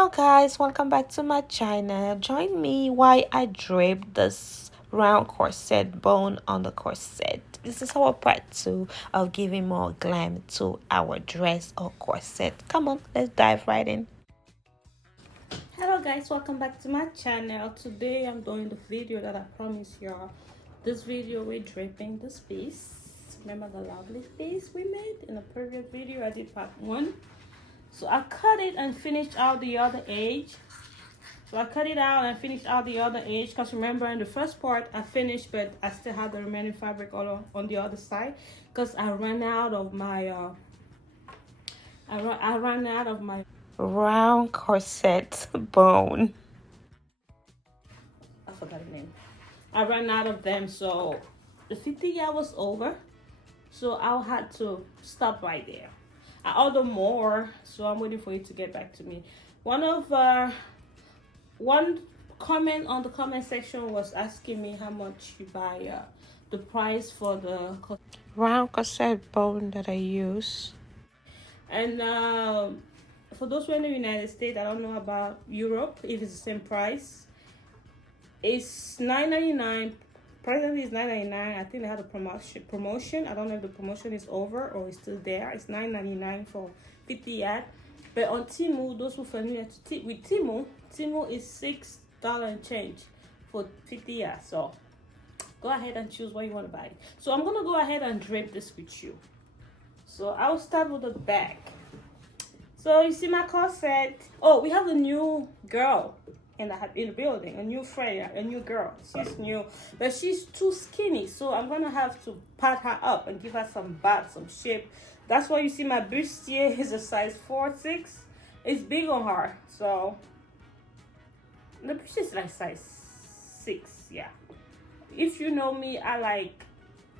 Hello guys, welcome back to my channel. Join me while I drape this round corset bone on the corset. This is our part 2 of giving more glam to our dress or corset. Come on, let's dive right in. Hello guys, welcome back to my channel. Today I'm doing the video that I promised y'all. This video we're draping this piece. Remember the lovely piece we made in the previous video? I did part 1. So I cut it and finished out the other edge. Because remember in the first part I finished, but I still had the remaining fabric all on the other side because I ran out of my I ran out of my round corset bone. I forgot the name. I ran out of them, so the 50 yard was over, so I had to stop right there. I ordered more, so I'm waiting for you to get back to me. One comment on the comment section was asking me how much you buy the price for the round corset bone that I use. And for those who are in the United States, I don't know about Europe if it's the same price. It's $9.99. Presently it's $9.99. I think they had a promotion. I don't know if the promotion is over or it's still there. It's $9.99 for 50 yard. But on Temu, those who are familiar with Temu is $6 and change for 50 yards. So go ahead and choose what you want to buy. So I'm gonna go ahead and drape this with you. So I'll start with the back. So you see my corset. Oh, we have a new girl in the building, a new friend, a new girl. She's new, but she's too skinny, so I'm gonna have to pat her up and give her some butt, some shape. That's why you see my bustier is a size 4-6. It's big on her, so the bustier is like size 6. Yeah, if you know me, I like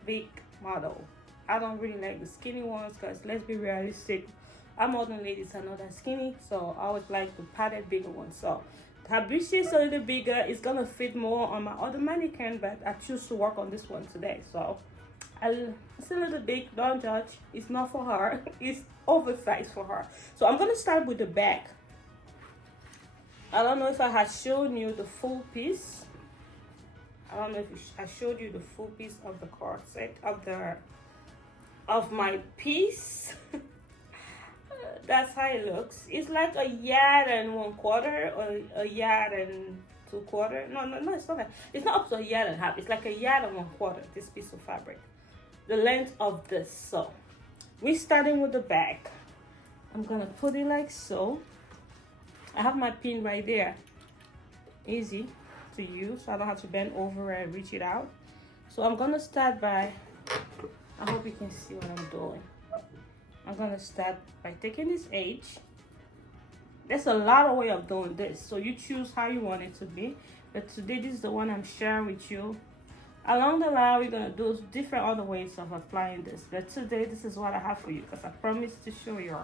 big model. I don't really like the skinny ones because let's be realistic, I'm modern ladies are not that skinny, so I always like the padded bigger ones. So her bustier is a little bigger. It's gonna fit more on my other mannequin, but I choose to work on this one today. So it's a little big, don't judge. It's not for her. It's oversized for her. So I'm gonna start with the back. I don't know if I had shown you the full piece. I don't know if I showed you the full piece of the corset of my piece. That's how it looks. It's like a yard and 1/4 or a yard and 2/4. No, it's not like, it's not up to a yard and a half. It's like a yard and 1/4, this piece of fabric, the length of this. So we're starting with the back. I'm gonna put it like so. I have my pin right there, easy to use, so I don't have to bend over and reach it out. So I'm gonna start by, I hope you can see what I'm doing. I'm gonna start by taking this edge. There's a lot of way of doing this, so you choose how you want it to be, but today this is the one I'm sharing with you. Along the line we're gonna do different other ways of applying this, but today this is what I have for you because I promised to show you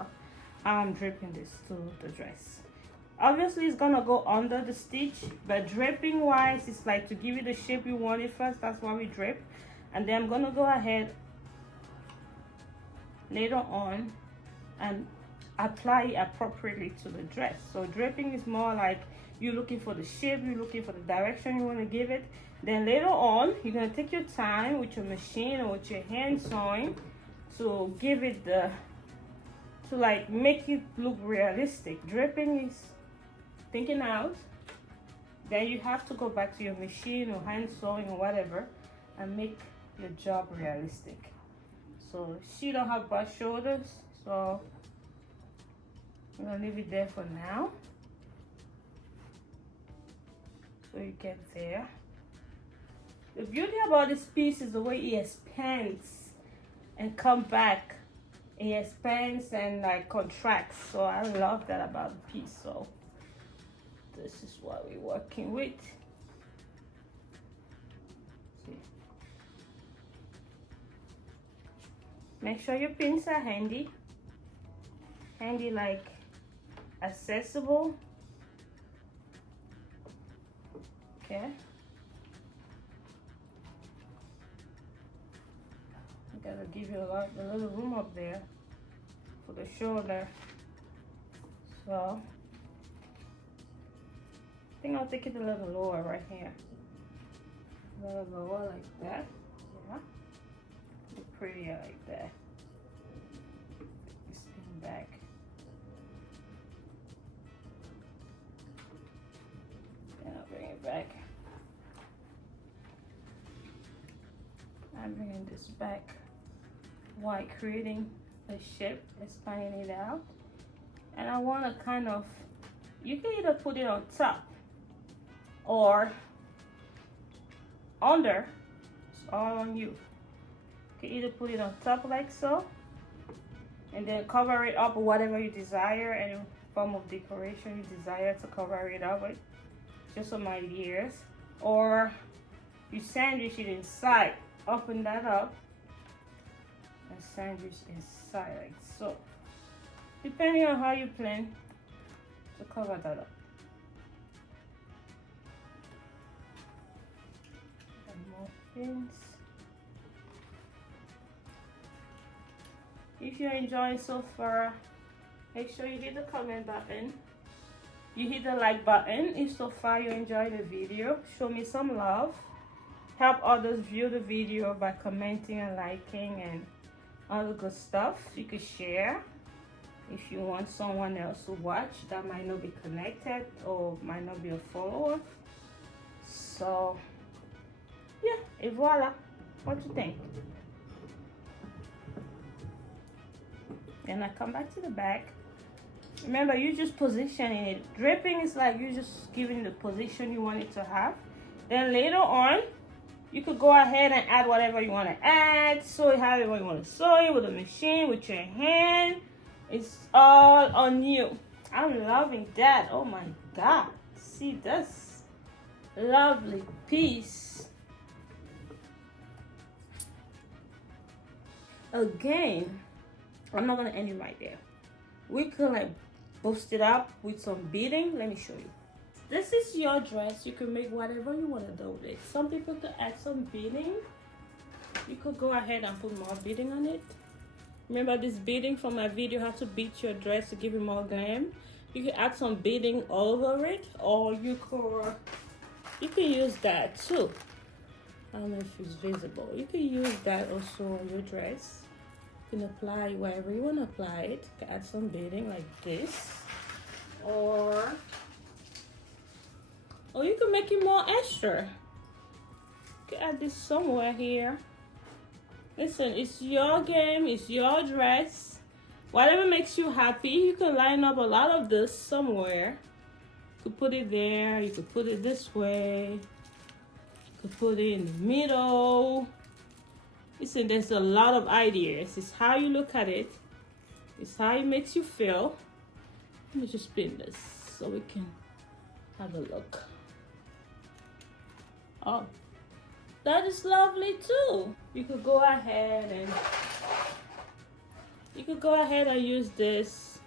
how I'm draping this to the dress. Obviously it's gonna go under the stitch, but draping wise it's like to give you the shape you want it first. That's why we drape, and then I'm gonna go ahead later on and apply it appropriately to the dress. So draping is more like you're looking for the shape, you're looking for the direction you want to give it. Then later on you're going to take your time with your machine or with your hand sewing to give it the, to like make it look realistic. Draping is thinking out, then you have to go back to your machine or hand sewing or whatever and make your job realistic. So she don't have broad shoulders, so I'm gonna leave it there for now. So you get there. The beauty about this piece is the way it expands and come back. It expands and like contracts. So I love that about the piece. So this is what we're working with. Make sure your pins are handy like accessible. Okay, you gotta give you a little room up there for the shoulder. So think I'll take it a little lower right here. A little lower like that. Yeah. Look prettier like that. This thing back. Then I'll bring it back. I'm bringing this back while creating a shape, expanding it out. And I want to kind of, you can either put it on top or under. It's all on you. You can either put it on top like so, and then cover it up with whatever you desire, any form of decoration you desire to cover it up with. Just some ideas. Or you sandwich it inside. Open that up and sandwich inside like so. Depending on how you plan to cover that up. And more pins. If you're enjoying so far, make sure you hit the comment button. You hit the like button if so far you enjoy the video. Show me some love. Help others view the video by commenting and liking and all the good stuff. You could share if you want someone else to watch that might not be connected or might not be a follower. So yeah, et voila. What do you think? And I come back to the back. Remember, you just positioning it. Draping is like you just giving the position you want it to have. Then later on, you could go ahead and add whatever you want to add. Sew it however you want to sew it, with a machine, with your hand. It's all on you. I'm loving that. Oh my God. See this lovely piece. Again, I'm not going to end it right there. We could like boost it up with some beading. Let me show you. This is your dress. You can make whatever you want to do with it. Some people could add some beading. You could go ahead and put more beading on it. Remember this beading from my video, how to beat your dress to give it more glam. You can add some beading all over it, or you can use that too. I don't know if it's visible. You can use that also on your dress. You can apply wherever you want to apply it. You can add some beading like this, or you can make it more extra. You can add this somewhere here. Listen, it's your game, it's your dress. Whatever makes you happy, you can line up a lot of this somewhere. You could put it there, you could put it this way. You could put it in the middle. Listen, there's a lot of ideas. It's how you look at it. It's how it makes you feel. Let me just spin this so we can have a look. Oh, that is lovely too. You could go ahead and use this.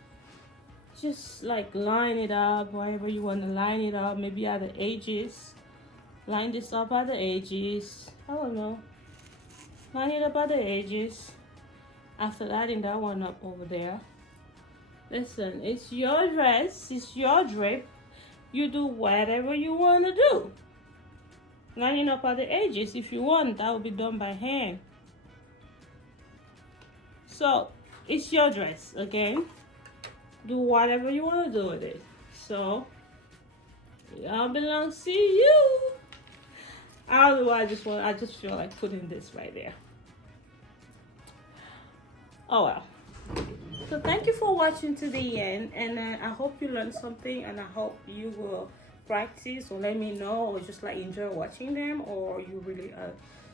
Just like line it up wherever you want to line it up. Maybe at the edges. Line this up at the edges. I don't know. Line it up at the edges. After lining that one up over there. Listen, it's your dress. It's your drape. You do whatever you want to do. Lining up at the edges, if you want, that will be done by hand. So it's your dress, okay? Do whatever you want to do with it. So it all belongs to you. I don't know, I just feel like putting this right there. Oh well. So thank you for watching to the end, and I hope you learned something, and I hope you will practice or let me know, or just like enjoy watching them, or you really a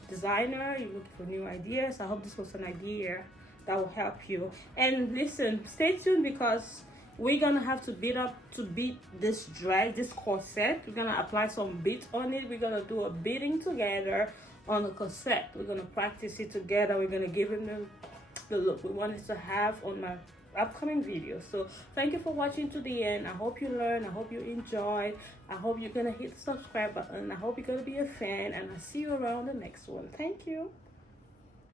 designer, you look for new ideas. I hope this was an idea that will help you. And listen, stay tuned, because we're gonna have to beat this dress, this corset. We're gonna apply some beads on it. We're gonna do a beading together on the corset. We're gonna practice it together. We're gonna give them the look we wanted to have on my upcoming video. So thank you for watching to the end. I hope you learned. I hope you enjoyed. I hope you're gonna hit the subscribe button. I hope you're gonna be a fan, and I'll see you around the next one. Thank you.